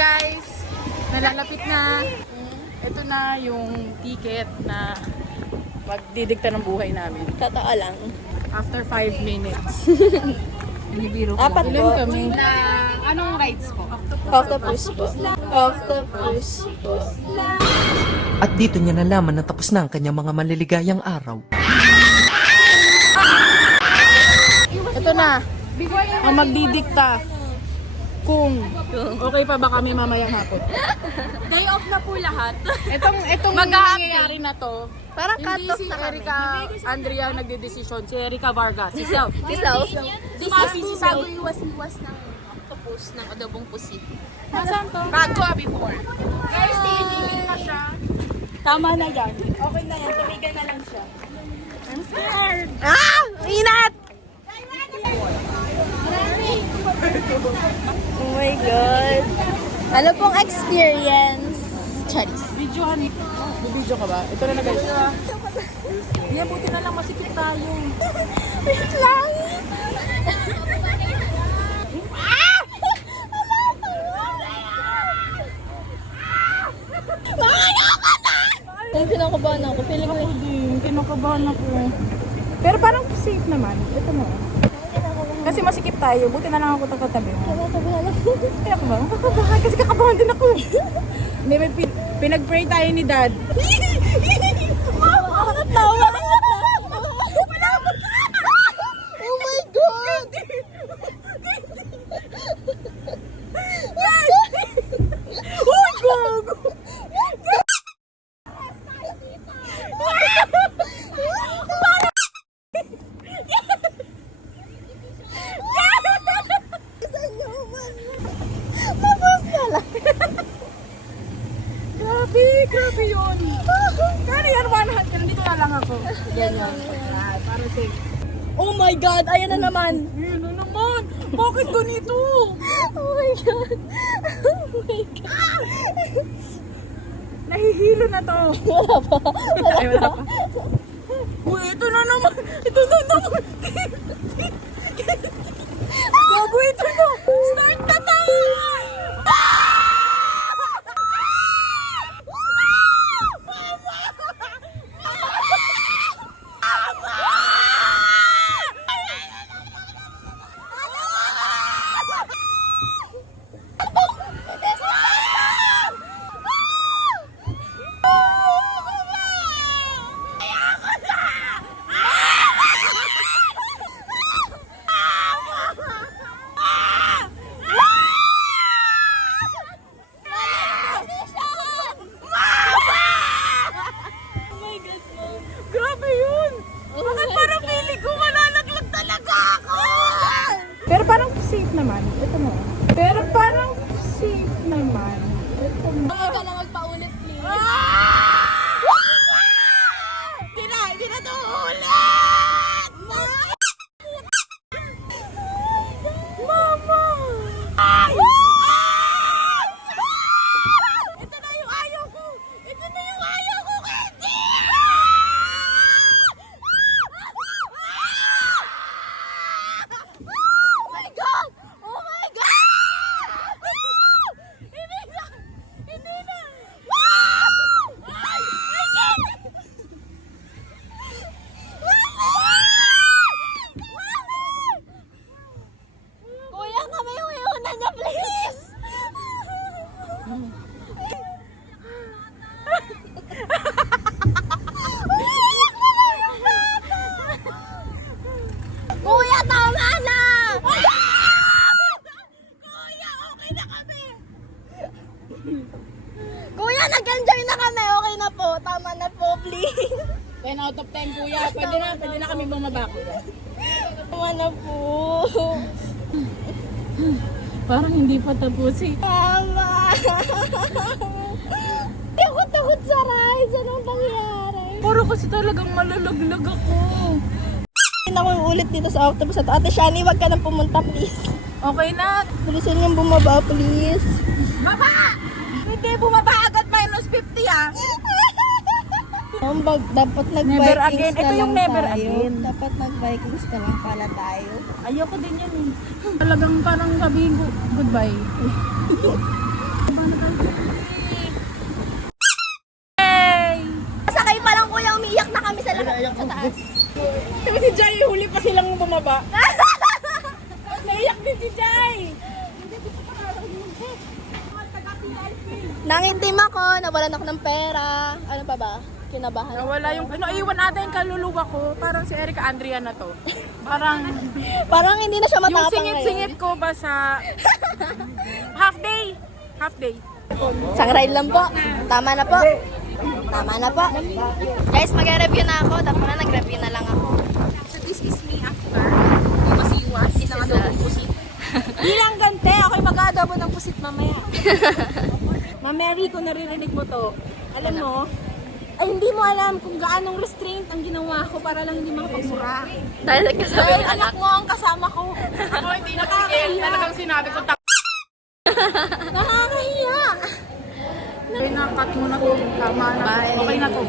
guys, nalalapit na. Ito na yung ticket na magdidikta ng buhay namin. Totoo lang. After 5 minutes. Binibiro ko. Apat Ilan po. kami? Anong rides po? Octopus po. Octopus po. At dito niya nalaman na tapos na ang kanyang mga maliligayang araw. Ito na. Ang magdidikta kung okay pa ba kami mamayang hapon. Day off na po lahat. Itong Mag-a-update. nangyayari na to, Parang hindi cut-off si na kami. Erika Andrea nagdedesisyon, si Erika Vargas, si Self. Isaw. Bago iwas-iwas ng octopus ng adobong pusit. Nasaan to? Bago before. Guys, tingin pa siya. Tama na dyan. Okay na yan. Tumigan na lang siya. I'm scared. Ah! Inat! Oh my God. Ano pong experience? Charis. Videohan. Video ka ba? Ito na guys. Yan, buti na lang masikip tayo. Wait lang. Ang kinakabahan ako. Feeling ko Kinakabahan ako. Pero parang safe naman. Ito mo. Kasi masikip tayo. Buti na lang ako katabi mo. kinakabahan ako. Kaya ako ba? Makakabahan. Kasi kakabahan din ako. Hindi, may pinag-pray tayo ni Dad. Nakakatawa. Oh my God! Oh, gago! Grabe yun. Kaya yan, 100. Nandito na lang ako. Ganyan. Para safe. Oh my God! Ayan na naman! Yun na naman. Bakit ganito? Oh my God! Oh my God! Nahihilo na to. Wala pa. Ay, wala pa. Uy, ito na naman. Ito na naman. Gago, ito na. Start na tayo. Grabe yun. Bakit parang feeling ko malalaglag talaga ako? Pero parang safe naman. Ito mo. Pero parang safe naman. Ito mo. Huwag ka lang magpaulit, please. Hindi na to ulit! Mama! Ito na yung ayaw ko! Ito na yung ayaw ko, Candy! Oh my God! Oh my God! Hindi na! Hindi na! Kuya, kami huyunan niya, please! Kuya, tama na! Kuya, okay na kami! Kuya, nag-enjoy na kami. Okay na po. Tama na po, please. 10 out of 10, kuya. Pwede na kami bumaba, kuya. Tama na po. Parang hindi pa tapos eh. Mama! Hindi ako takot sa rides. Anong nangyari? Puro kasi talagang malalaglag ako. Hindi na ako ulit dito sa octopus. At Ate Shani, wag ka nang pumunta, please. Okay na. Bilisan yung bumaba, please. Baba! Hindi bumaba agad minus 50 ah. Dapat Never again. nag-Vikings Ito na yung lang never tayo. again. Dapat nag-Vikings na lang pala tayo. Ayoko din yan eh. Talagang parang sabihin ko, goodbye. Sakay pa lang kuya, umiiyak na kami sa taas. Sabi si Jai, huli pa silang bumaba. Naiyak din si Jai. Nangitim ako, nawalan ako ng pera. Ano pa ba? Kinabahan. Nawala yung, iwan ata yung kaluluwa ko. Parang si Erica Andrea na to. Parang, Parang hindi na siya yung matapang singit-singit ko ba sa half day. Half day. Isang ride lang po. Tama na po. Tama na po. Guys, mag-review na ako. Dapat na nag-review na lang ako. So this is me after iwas-iwas ng adobong pusit. Bilang gante, ako'y mag-adobo ng pusit mamaya. Mameri, kung naririnig mo to, alam mo, ay hindi mo alam kung gaanong restraint ang ginawa ko para lang hindi makapagsura. Dahil nagkasabi Dahil ng anak mo ang kasama ko. Ako hindi nakakil. Talagang sinabi ko, Nakakahiya. okay na, cut mo na to. Tama na. Okay na to.